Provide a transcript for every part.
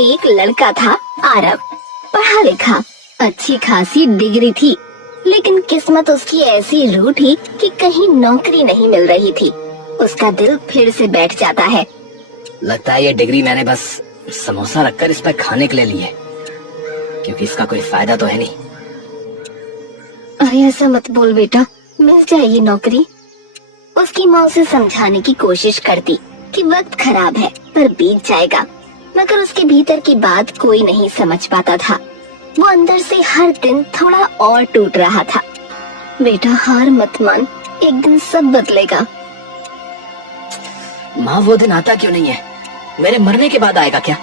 एक लड़का था आरव, पढ़ा लिखा, अच्छी खासी डिग्री थी, लेकिन किस्मत उसकी ऐसी रूठी कि कहीं नौकरी नहीं मिल रही थी। उसका दिल फिर से बैठ जाता है। लगता है ये डिग्री मैंने बस समोसा रखकर इस पर खाने के लिए ली है, क्योंकि इसका कोई फायदा तो है नहीं। अरे ऐसा मत बोल बेटा, मिल जाएगी नौकरी। उसकी माँ उसे समझाने की कोशिश करती कि वक्त खराब है पर बीत जाएगा, मगर उसके भीतर की बात कोई नहीं समझ पाता था। वो अंदर से हर दिन थोड़ा और टूट रहा था। बेटा हार मत मान, एक दिन सब बदलेगा। माँ वो दिन आता क्यों नहीं है? मेरे मरने के बाद आएगा क्या?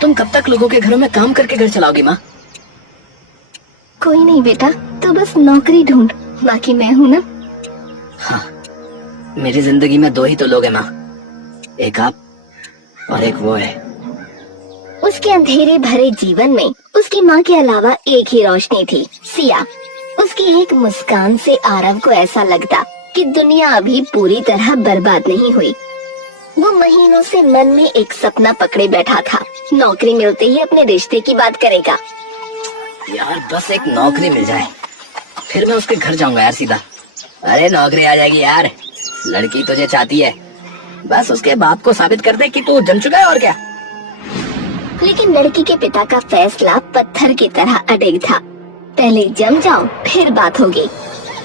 तुम कब तक लोगों के घरों में काम करके घर चलाओगी माँ? कोई नहीं बेटा, तो बस नौकरी ढूंढ, बाकी मैं हूँ ना। हाँ, मेरी जिंदगी में दो ही तो लोग हैं माँ, एक आप और एक वो है। उसके अंधेरे भरे जीवन में उसकी माँ के अलावा एक ही रोशनी थी, सिया। उसकी एक मुस्कान से आरव को ऐसा लगता कि दुनिया अभी पूरी तरह बर्बाद नहीं हुई। वो महीनों से मन में एक सपना पकड़े बैठा था, नौकरी मिलते ही अपने रिश्ते की बात करेगा। यार बस एक नौकरी मिल जाए, फिर मैं उसके घर जाऊंगा यार सीधा। अरे नौकरी आ जाएगी यार, लड़की तुझे चाहती है, बस उसके बाप को साबित कर दे कि तू जम चुका है और क्या। लेकिन लड़की के पिता का फैसला पत्थर की तरह अड़िग था। पहले जम जाओ फिर बात होगी।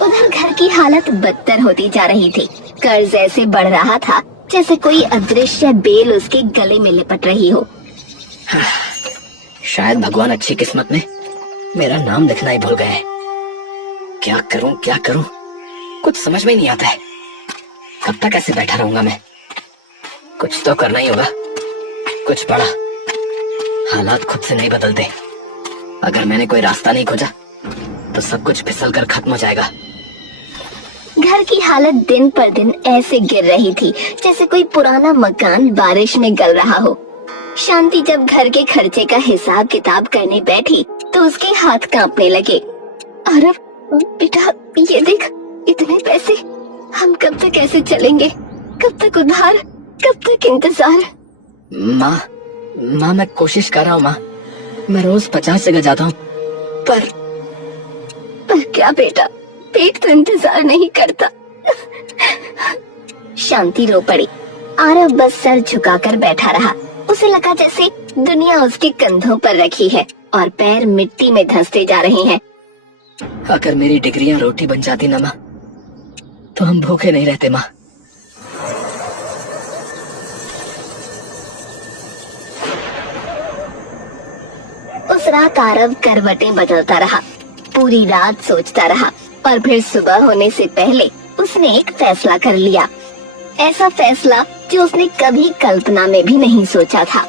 उधर घर की हालत बदतर होती जा रही थी। कर्ज ऐसे बढ़ रहा था जैसे कोई अदृश्य बेल उसके गले में लिपट रही हो। शायद भगवान अच्छी किस्मत में मेरा नाम लिखना ही भूल गए हैं। क्या करूं क्या करूं, कुछ समझ में नहीं आता है। कब तक ऐसे बैठा रहूंगा मैं? कुछ तो करना ही होगा, कुछ बड़ा। हालात खुद से नहीं बदलते। अगर मैंने कोई रास्ता नहीं खोजा तो सब कुछ फिसल कर खत्म हो जाएगा। घर की हालत दिन पर दिन ऐसे गिर रही थी जैसे कोई पुराना मकान बारिश में गल रहा हो। शांति जब घर के खर्चे का हिसाब किताब करने बैठी तो उसके हाथ कांपने लगे। अरब बेटा ये देख, इतने पैसे, हम कब तक ऐसे चलेंगे? कब तक उधार, कब तक इंतजार? माँ मैं कोशिश कर रहा हूँ माँ, मैं रोज 50 जगह जाता हूँ, पर क्या बेटा, पेट तो इंतजार नहीं करता। शांति रो पड़ी। आरव बस सर झुकाकर बैठा रहा। उसे लगा जैसे दुनिया उसके कंधों पर रखी है और पैर मिट्टी में धंसते जा रहे हैं। अगर मेरी डिग्रियां रोटी बन जाती ना माँ, तो हम भूखे नहीं रहते माँ। उस रात आरव करवटें बदलता रहा, पूरी रात सोचता रहा और फिर सुबह होने से पहले उसने एक फैसला कर लिया। ऐसा फैसला जो उसने कभी कल्पना में भी नहीं सोचा था।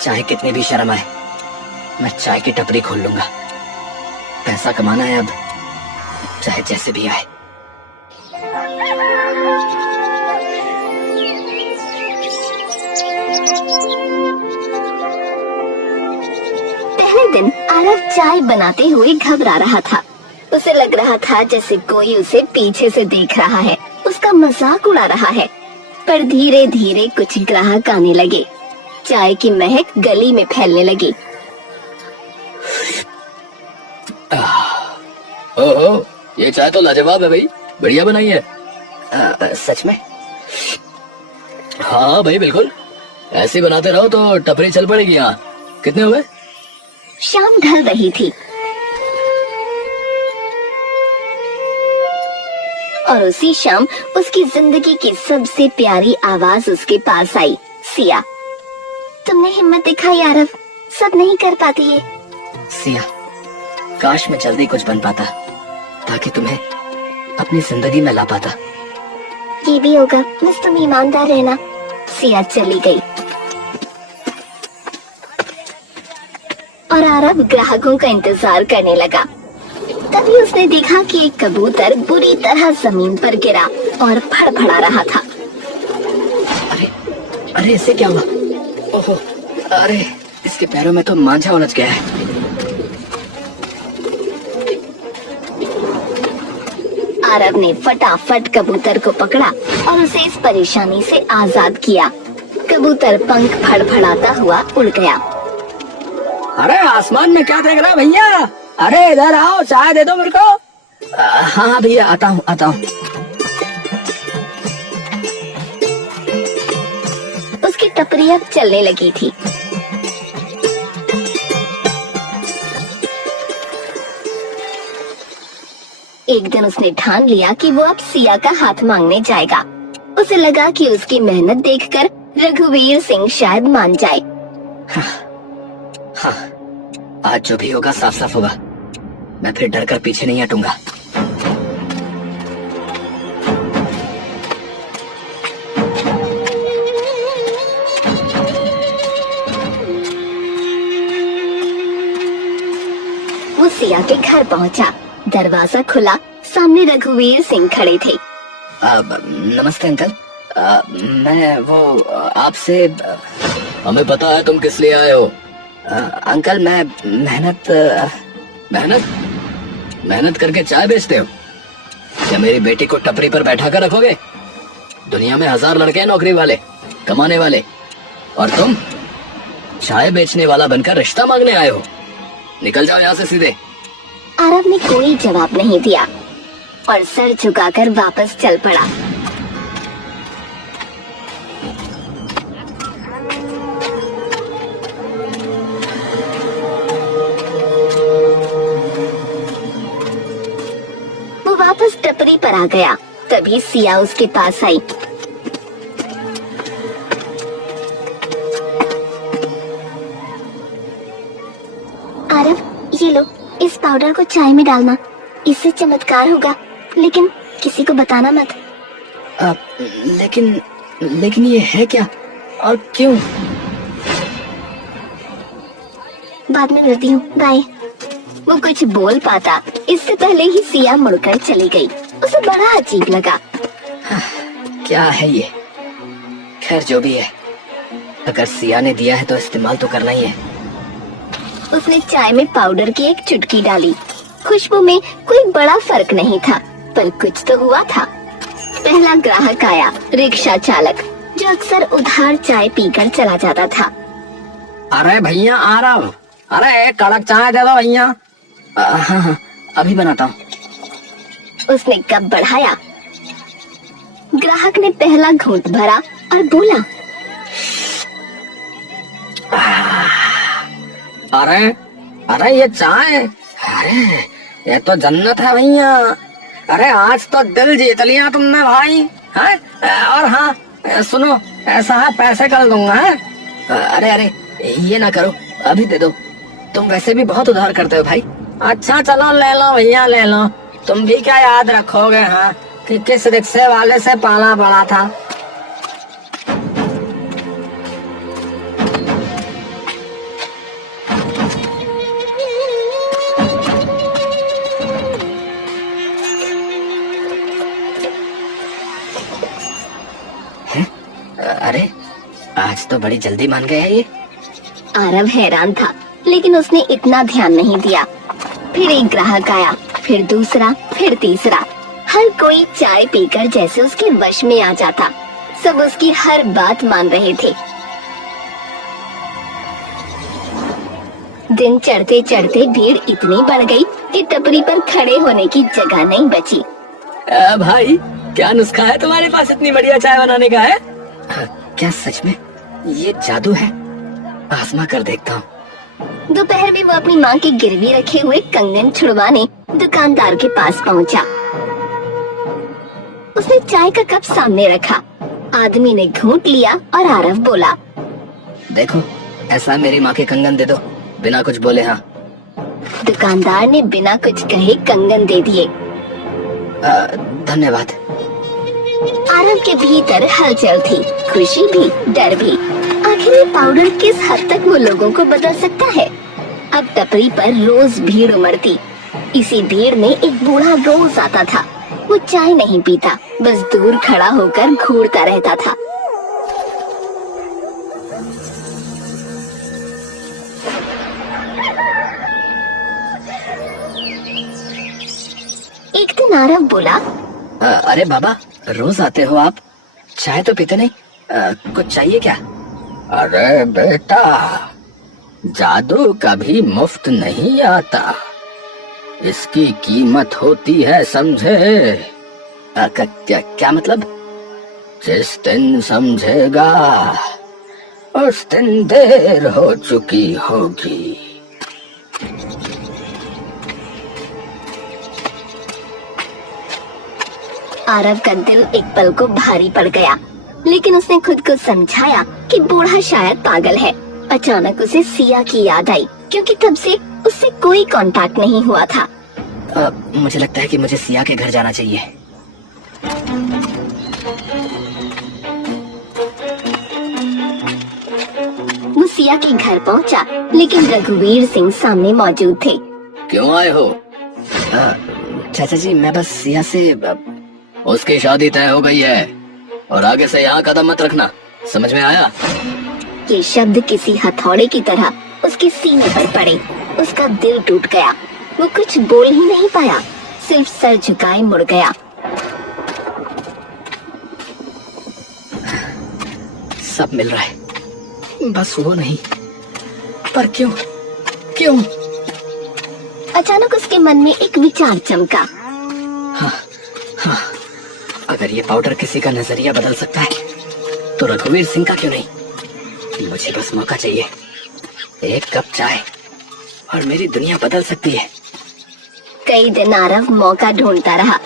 चाहे कितनी भी शर्म आए, मैं चाय की टपरी खोल लूंगा। पैसा कमाना है अब, चाहे जैसे भी आए। पहले दिन आरव चाय बनाते हुए घबरा रहा था। उसे लग रहा था जैसे कोई उसे पीछे से देख रहा है, उसका मजाक उड़ा रहा है। पर धीरे धीरे कुछ ग्राहक आने लगे। चाय की महक गली में फैलने लगी। ओहो, ये चाय तो लाजवाब है भाई, बढ़िया बनाई है। सच में? हाँ भाई बिल्कुल, ऐसे बनाते रहो तो टपरी चल पड़ेगी। यहाँ कितने हुए? शाम ढल रही थी और उसी शाम उसकी जिंदगी की सबसे प्यारी आवाज उसके पास आई। सिया, तुमने हिम्मत दिखाई आरव, सब नहीं कर पाती है। सिया, काश मैं जल्दी कुछ बन पाता ताकि तुम्हें अपनी जिंदगी में ला पाता। ये भी होगा, बस तुम ईमानदार रहना। सिया चली गई और आरव ग्राहकों का इंतजार करने लगा। तभी उसने देखा कि एक कबूतर बुरी तरह जमीन पर गिरा और फड़फड़ा रहा था। अरे इससे क्या हुआ? ओहो, अरे इसके पैरों में तो मांझा उलझ गया है। आरव ने फटाफट कबूतर को पकड़ा और उसे इस परेशानी से आजाद किया। कबूतर पंख फड़फड़ाता हुआ उड़ गया। अरे आसमान में क्या देख रहा है भैया? अरे इधर आओ, चाय दे दो मेरे को। हाँ भैया, आता हूँ आता हूँ। उसकी टपरी अब चलने लगी थी। एक दिन उसने ठान लिया कि वो अब सिया का हाथ मांगने जाएगा। उसे लगा कि उसकी मेहनत देखकर रघुवीर सिंह शायद मान जाए। हाँ, आज जो भी होगा साफ साफ होगा। मैं फिर डर कर पीछे नहीं हटूंगा। वो सिया के घर पहुंचा। दरवाजा खुला, सामने रघुवीर सिंह खड़े थे। नमस्ते अंकल। मैं वो आपसे हमें पता है तुम किस लिए आए हो। अंकल मैं मेहनत करके चाय बेचते हो? क्या मेरी बेटी को टपरी पर बैठा कर रखोगे? दुनिया में 1000 लड़के हैं नौकरी वाले, कमाने वाले, और तुम चाय बेचने वाला बनकर रिश्ता मांगने आए हो। निकल जाओ यहाँ से सीधे। आरव ने कोई जवाब नहीं दिया और सर झुकाकर वापस चल पड़ा। वो वापस टपरी पर आ गया। तभी सिया उसके पास आई। आरव, ये लो, इस पाउडर को चाय में डालना, इससे चमत्कार होगा, लेकिन किसी को बताना मत। लेकिन ये है क्या और क्यों? बाद में मिलती हूँ, बाय। वो कुछ बोल पाता इससे पहले ही सिया मुड़कर चली गई। उसे बड़ा अजीब लगा। क्या है ये? खैर जो भी है, अगर सिया ने दिया है तो इस्तेमाल तो करना ही है। उसने चाय में पाउडर की एक चुटकी डाली। खुशबू में कोई बड़ा फर्क नहीं था, पर कुछ तो हुआ था। पहला ग्राहक आया, रिक्शा चालक, जो अक्सर उधार चाय पीकर चला जाता था। अरे भैया आ रहा हूँ। अरे एक कड़क चाय दे दो भैया। हाँ, अभी बनाता हूँ। उसने कप बढ़ाया। ग्राहक ने पहला घूंट भरा और बोला, अरे ये चाय, अरे ये तो जन्नत है भैया। अरे आज तो दिल जीत लिया तुमने भाई। है? और हाँ सुनो, ऐसा है पैसे कर दूंगा। है? अरे ये ना करो, अभी दे दो। तुम वैसे भी बहुत उधार करते हो भाई। अच्छा चलो ले लो भैया, ले लो। तुम भी क्या याद रखोगे हाँ कि किस रिक्शे वाले से पाला पड़ा था। अरे आज तो बड़ी जल्दी मान गया ये। आरव हैरान था, लेकिन उसने इतना ध्यान नहीं दिया। फिर एक ग्राहक आया, फिर दूसरा, फिर तीसरा। हर कोई चाय पीकर जैसे उसके वश में आ जाता। सब उसकी हर बात मान रहे थे। दिन चढ़ते चढ़ते भीड़ इतनी बढ़ गई कि टपरी पर खड़े होने की जगह नहीं बची। भाई क्या नुस्खा है तुम्हारे पास इतनी बढ़िया चाय बनाने का? है क्या सच में ये जादू है? आजमा कर देखता हूँ। दोपहर में वो अपनी माँ के गिरवी रखे हुए कंगन छुड़वाने दुकानदार के पास पहुँचा। उसने चाय का कप सामने रखा। आदमी ने घूंट लिया और आरव बोला, देखो ऐसा मेरी माँ के कंगन दे दो, बिना कुछ बोले। हाँ। दुकानदार ने बिना कुछ कहे कंगन दे दिए। धन्यवाद। आरव के भीतर हलचल थी, खुशी भी, डर भी। आखिर ये पाउडर किस हद तक वो लोगों को बदल सकता है? अब टपरी पर रोज भीड़ उमड़ती। इसी भीड़ में एक बूढ़ा रोज आता था। वो चाय नहीं पीता, बस दूर खड़ा होकर घूरता रहता था। एक दिन आरव बोला, अरे बाबा, रोज आते हो आप, चाय तो पीते नहीं। कुछ चाहिए क्या? अरे बेटा, जादू कभी मुफ्त नहीं आता, इसकी कीमत होती है, समझे? क्या मतलब? जिस दिन समझेगा उस दिन देर हो चुकी होगी। आरव का दिल एक पल को भारी पड़ गया, लेकिन उसने खुद को समझाया कि बूढ़ा शायद पागल है। अचानक उसे सिया की याद आई, क्योंकि तब से उससे कोई कांटेक्ट नहीं हुआ था। मुझे लगता है कि मुझे सिया के घर जाना चाहिए। वो सिया के घर पहुंचा, लेकिन रघुवीर सिंह सामने मौजूद थे। क्यों आए हो? चाचा जी, मैं बस सिया से उसकी शादी तय हो गई है और आगे से यहाँ कदम मत रखना, समझ में आया? ये शब्द किसी हथौड़े की तरह उसके सीने पर पड़े। उसका दिल टूट गया। वो कुछ बोल ही नहीं पाया, सिर्फ सर झुकाए मुड़ गया। सब मिल रहा है, बस वो नहीं। पर क्यों? क्यों? अचानक उसके मन में एक विचार चमका। हाँ, अगर ये पाउडर किसी का नजरिया बदल सकता है तो रघुवीर सिंह का क्यों नहीं? मुझे बस मौका चाहिए, एक कप चाय और मेरी दुनिया बदल सकती है। कई दिन आरव मौका ढूंढता रहा।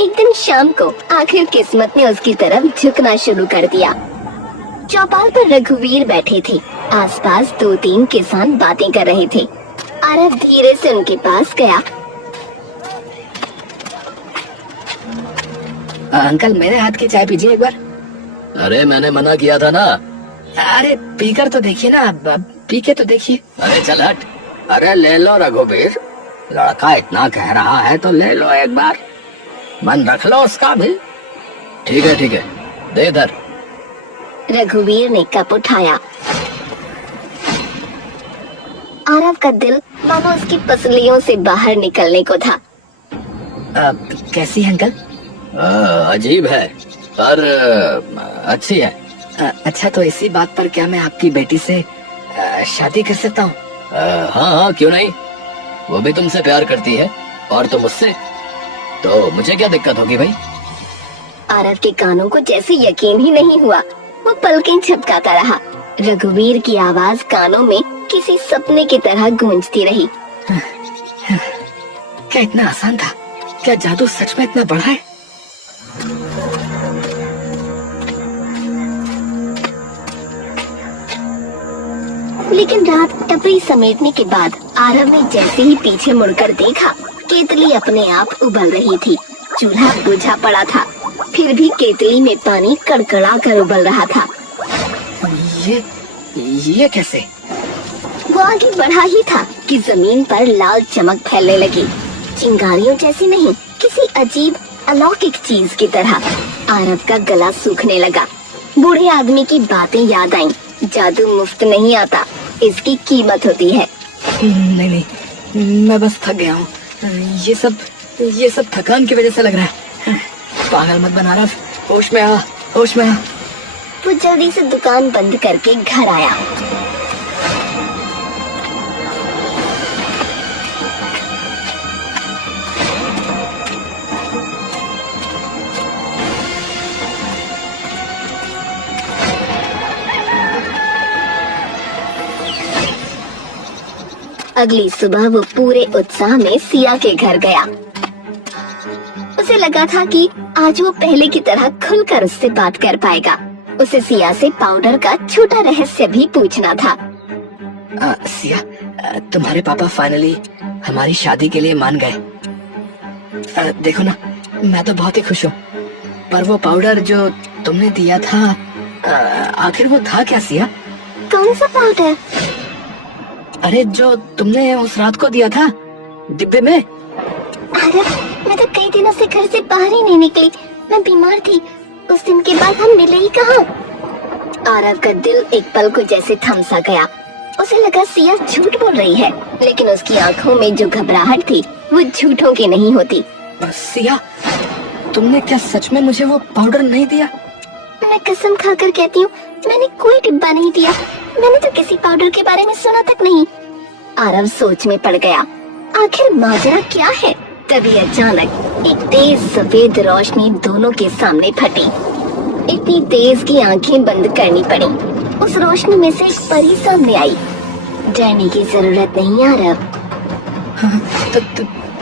एक दिन शाम को आखिर किस्मत ने उसकी तरफ झुकना शुरू कर दिया। चौपाल पर रघुवीर बैठे थे। आसपास 2-3 किसान बातें कर रहे थे। आरव धीरे से उनके पास गया। अंकल, मेरे हाथ की चाय पीजिए एक बार। अरे मैंने मना किया था ना। अरे पीकर तो देखिए ना, पी के तो देखिए। अरे चल हट। अरे ले लो रघुवीर, लड़का इतना कह रहा है तो ले लो एक बार, मन रख लो उसका भी। ठीक है ठीक है, दे इधर। रघुवीर ने कप उठाया। आरव का दिल मानो उसकी पसलियों से बाहर निकलने को था। कैसी है अंकल? अजीब है पर अच्छी है। अच्छा, तो इसी बात पर क्या मैं आपकी बेटी से शादी कर सकता हूँ? हाँ हाँ, क्यों नहीं। वो भी तुमसे प्यार करती है और तुम मुझसे, तो मुझे क्या दिक्कत होगी भाई? आरव के कानों को जैसे यकीन ही नहीं हुआ। वो पलकें झपकाता रहा। रघुवीर की आवाज कानों में किसी सपने की तरह गूंजती रही। क्या इतना आसान था? क्या जादू सच में इतना बड़ा है? लेकिन रात टपरी समेटने के बाद आरव ने जैसे ही पीछे मुड़कर देखा, केतली अपने आप उबल रही थी। चूल्हा बुझा पड़ा था, फिर भी केतली में पानी कड़कड़ा कर उबल रहा था। ये कैसे? वो आगे बढ़ा ही था कि जमीन पर लाल चमक फैलने लगी। चिंगारियों जैसी नहीं, किसी अजीब अलौकिक चीज की तरह। आरव का गला सूखने लगा। बूढ़े आदमी की बातें याद आईं। जादू मुफ्त नहीं आता, इसकी कीमत होती है। नहीं नहीं, मैं बस थक गया हूँ। ये सब थकान की वजह से लग रहा है। पागल मत बना आरव, होश में आ, होश में आ। वो जल्दी से दुकान बंद करके घर आया। अगली सुबह वो पूरे उत्साह में सिया के घर गया। उसे लगा था कि आज वो पहले की तरह खुलकर उससे बात कर पाएगा। उसे सिया से पाउडर का छोटा रहस्य भी पूछना था। सिया, तुम्हारे पापा फाइनली हमारी शादी के लिए मान गए। देखो ना, मैं तो बहुत ही खुश हूँ। पर वो पाउडर जो तुमने दिया था, आखिर वो था क्या सिया? कौन सा पाउडर? अरे जो तुमने उस रात को दिया था डिब्बे में। अरे मैं तो कई दिनों से घर से बाहर ही नहीं निकली। मैं बीमार थी। उस दिन के बाद हम मिले ही कहाँ। आरव का दिल एक पल को जैसे थम सा गया। उसे लगा सिया झूठ बोल रही है, लेकिन उसकी आंखों में जो घबराहट थी वो झूठों की नहीं होती। सिया, तुमने क्या सच में मुझे वो पाउडर नहीं दिया? मैं कसम खाकर कहती हूँ, मैंने कोई डिब्बा नहीं दिया। मैंने तो किसी पाउडर के बारे में सुना तक नहीं। आरव सोच में पड़ गया, आखिर माजरा क्या है। तभी अचानक एक तेज सफेद रोशनी दोनों के सामने फटी। इतनी तेज कि आंखें बंद करनी पड़ी। उस रोशनी में से एक परी सामने आई। डरने की जरूरत नहीं आरव। हाँ,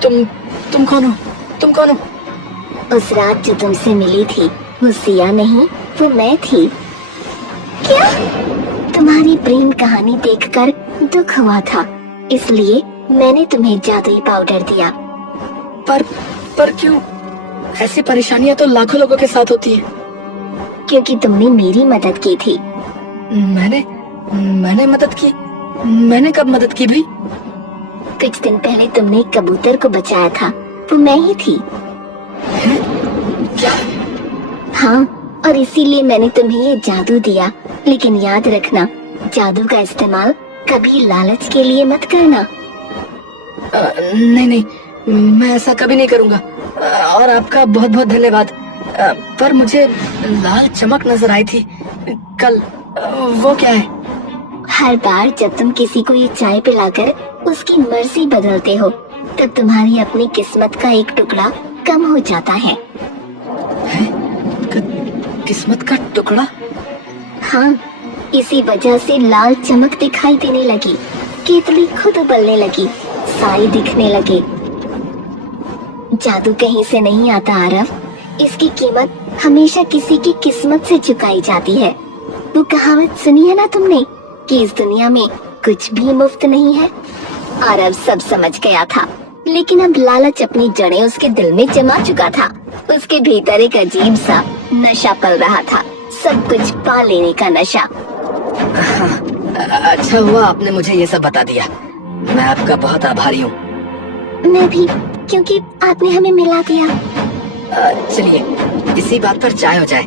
तुम कौन हो? तुम कौन हो? उस रात जो तुमसे मिली थी वो सिया नहीं, वो मैं थी। क्या? तुम्हारी प्रेम कहानी देखकर दुख हुआ था, इसलिए मैंने तुम्हें जादुई पाउडर दिया। पर क्यों? ऐसी परेशानियां तो लाखों लोगों के साथ होती हैं। क्योंकि तुमने मेरी मदद की थी। मैंने मदद की? मैंने कब मदद की भाई? कुछ दिन पहले तुमने एक कबूतर को बचाया था, वो मैं ही थी। है? क्या? हाँ, और इसीलिए मैंने तुम्हें ये जादू दिया। लेकिन याद रखना, जादू का इस्तेमाल कभी लालच के लिए मत करना। नहीं, मैं ऐसा कभी नहीं करूंगा। और आपका बहुत बहुत धन्यवाद। पर मुझे लाल चमक नजर आई थी कल, वो क्या है? हर बार जब तुम किसी को ये चाय पिलाकर उसकी मर्जी बदलते हो, तब तुम्हारी अपनी किस्मत का एक टुकड़ा कम हो जाता है। किस्मत का टुकड़ा? हाँ, इसी वजह से लाल चमक दिखाई देने लगी। केतली खुद उबलने लगी, साई दिखने लगे। जादू कहीं से नहीं आता आरव। इसकी कीमत हमेशा किसी की किस्मत से चुकाई जाती है। वो कहावत सुनी है ना तुमने कि इस दुनिया में कुछ भी मुफ्त नहीं है। आरव सब समझ गया था, लेकिन अब लालच अपनी जड़ें उसके दिल में जमा चुका था। उसके भीतर एक अजीब सा नशा पल रहा था, सब कुछ पा लेने का नशा। अच्छा हुआ आपने मुझे ये सब बता दिया। मैं आपका बहुत आभारी हूँ। मैं भी, क्योंकि आपने हमें मिला दिया। चलिए इसी बात पर चाय हो जाए।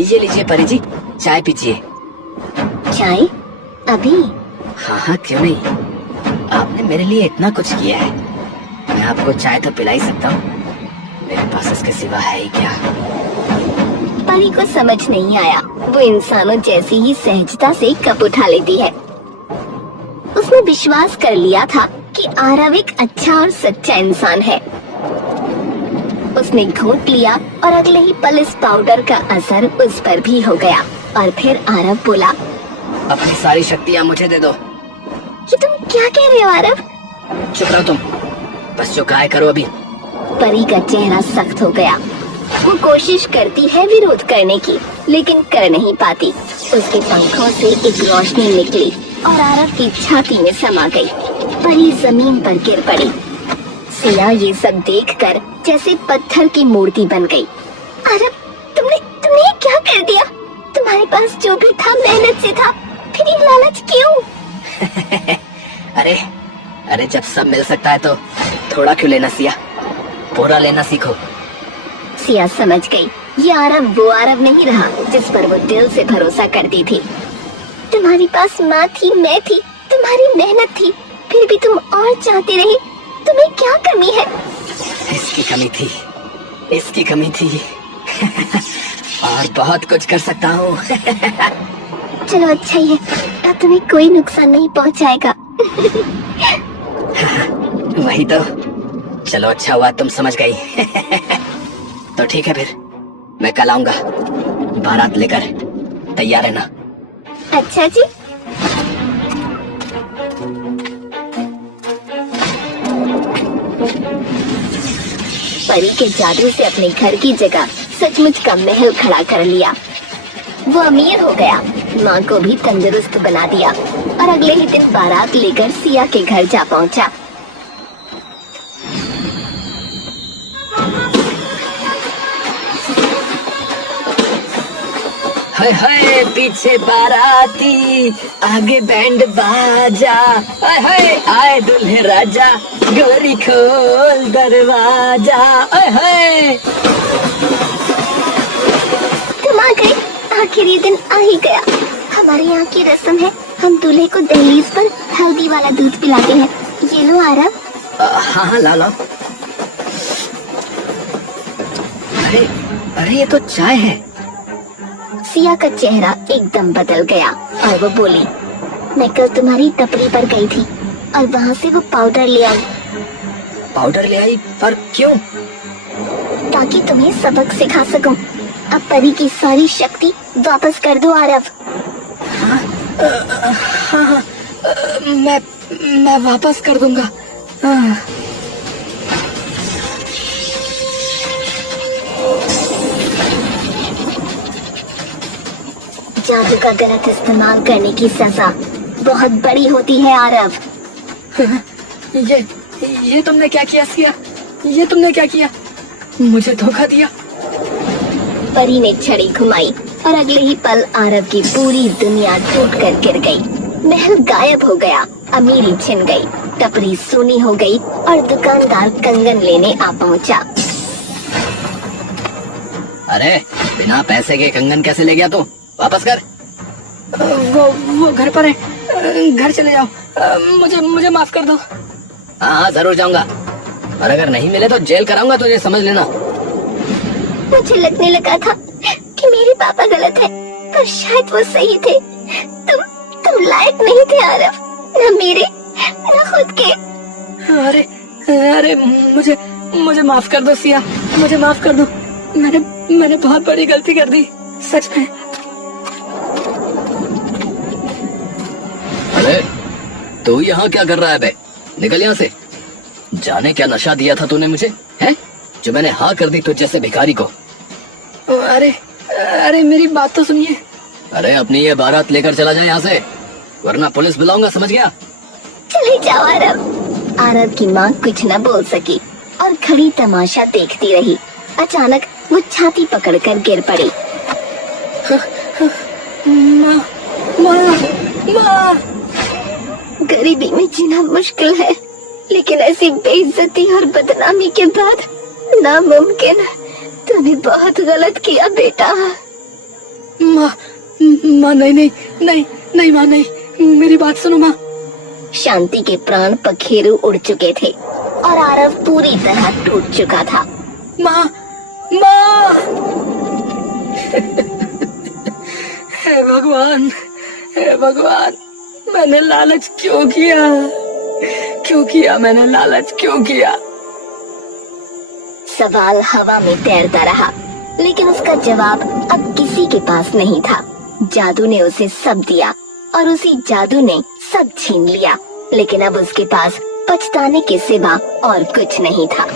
ये लीजिए परी जी, चाय पीजिए। चाय? अभी? हाँ, क्यों नहीं। आपने मेरे लिए इतना कुछ किया है, मैं आपको चाय तो पिला ही सकता हूँ। मेरे पास इसके सिवा है ही क्या। परी को समझ नहीं आया, वो इंसानों जैसी ही सहजता से कप उठा लेती है। उसने विश्वास कर लिया था कि आरव एक अच्छा और सच्चा इंसान है। उसने घूंट लिया और अगले ही पल इस पाउडर का असर उस पर भी हो गया। और फिर आरव बोला, अपनी सारी शक्तियाँ मुझे दे दो। ये तुम क्या कह रहे हो आरव? चुप रहो तुम, बस जो गाय करो अभी। परी का चेहरा सख्त हो गया। वो कोशिश करती है विरोध करने की, लेकिन कर नहीं पाती। उसके पंखों से एक रोशनी निकली और आरव की छाती में समा गई। परी जमीन पर गिर पड़ी। सिया ये सब देखकर जैसे पत्थर की मूर्ति बन गई। आरव, तुमने ये क्या कर दिया? तुम्हारे पास जो भी था मेहनत से था, फिर ये लालच क्यों? अरे जब सब मिल सकता है तो थोड़ा क्यों लेना सिया, पूरा लेना सीखो। सिया समझ गई, ये आरव वो आरव नहीं रहा जिस पर वो दिल से भरोसा करती थी। तुम्हारे पास माँ थी, मैं थी, तुम्हारी मेहनत थी, फिर भी तुम और चाहते रहे। तुम्हें क्या कमी है? इसकी कमी थी और बहुत कुछ कर सकता हूँ। चलो अच्छा ही है, अब तुम्हें कोई नुकसान नहीं पहुँचाएगा। वही तो। चलो अच्छा हुआ तुम समझ गई। तो ठीक है, फिर मैं कल आऊंगा बारात लेकर, तैयार है ना? अच्छा जी। परी के जादू से अपने घर की जगह सचमुच का महल खड़ा कर लिया। वो अमीर हो गया, माँ को भी तंदुरुस्त बना दिया और अगले ही दिन बारात लेकर सिया के घर जा पहुँचा। हाय हाय पीछे बाराती, आगे बैंड बाजा। हाय हाय आए दूल्हे राजा, गोरी खोल दरवाजा। हाय हाय तुम आ आखिर ये दिन आ ही गया। हमारे यहाँ की रस्म है, हम दूल्हे को दहलीज पर हल्दी वाला दूध पिलाते हैं। ये लो आरव। हाँ हाँ ला लो। अरे अरे ये तो चाय है। सिया का चेहरा एकदम बदल गया और वो बोली, मैं कल तुम्हारी टपरी पर गई थी और वहाँ से वो पाउडर ले आई। पाउडर ले आई? पर क्यों? ताकि तुम्हें सबक सिखा सकूं। अब परी की सारी शक्ति वापस कर दो आरव। हाँ, मैं वापस कर दूंगा। हाँ। जादू का गलत इस्तेमाल करने की सजा बहुत बड़ी होती है आरव। ये तुमने क्या किया सिया? ये तुमने क्या किया? मुझे धोखा दिया। परी ने छड़ी घुमाई और अगले ही पल आरव की पूरी दुनिया टूट कर गिर गई। महल गायब हो गया, अमीरी छिन गई, टपरी सूनी हो गई और दुकानदार कंगन लेने आ पहुंचा। अरे बिना पैसे के कंगन कैसे ले गया तू? वापस कर। वो घर पर है, घर चले जाओ। मुझे माफ कर दो। हाँ जरूर जाऊंगा, और अगर नहीं मिले तो जेल कराऊंगा तुझे, समझ लेना। मुझे लगने लगा था कि मेरे पापा गलत है, पर शायद वो सही थे। तुम लायक नहीं थे आरव, न मेरे न खुद के। अरे मुझे माफ कर दो सिया, मुझे माफ कर दो। मैंने बहुत बड़ी गलती कर दी, सच में। अरे तू यहाँ क्या कर रहा है बे? निकल यहाँ से। जाने क्या नशा दिया था तूने मुझे, हैं? जो मैंने हाँ कर दी तुझ जैसे भिखारी को। अरे मेरी बात तो सुनिए। अरे अपनी ये बारात लेकर चला जाए यहाँ से, वरना पुलिस बुलाऊंगा, समझ गया? चले जाओ आरव। आरव की माँ कुछ न बोल सकी और खड़ी तमाशा देखती रही। अचानक वो छाती पकड़कर गिर पड़ी। माँ। गरीबी में जीना मुश्किल है, लेकिन ऐसी बेइज्जती और बदनामी के बाद नामुमकिन। तूने बहुत गलत किया बेटा। माँ नहीं माँ, नहीं, मेरी बात सुनो माँ। शांति के प्राण पखेरु उड़ चुके थे और आरव पूरी तरह टूट चुका था। माँ हे भगवान, मैंने लालच क्यों किया? मैंने लालच क्यों किया? सवाल हवा में तैरता रहा, लेकिन उसका जवाब अब किसी के पास नहीं था। जादू ने उसे सब दिया और उसी जादू ने सब छीन लिया, लेकिन अब उसके पास पछताने के सिवा और कुछ नहीं था।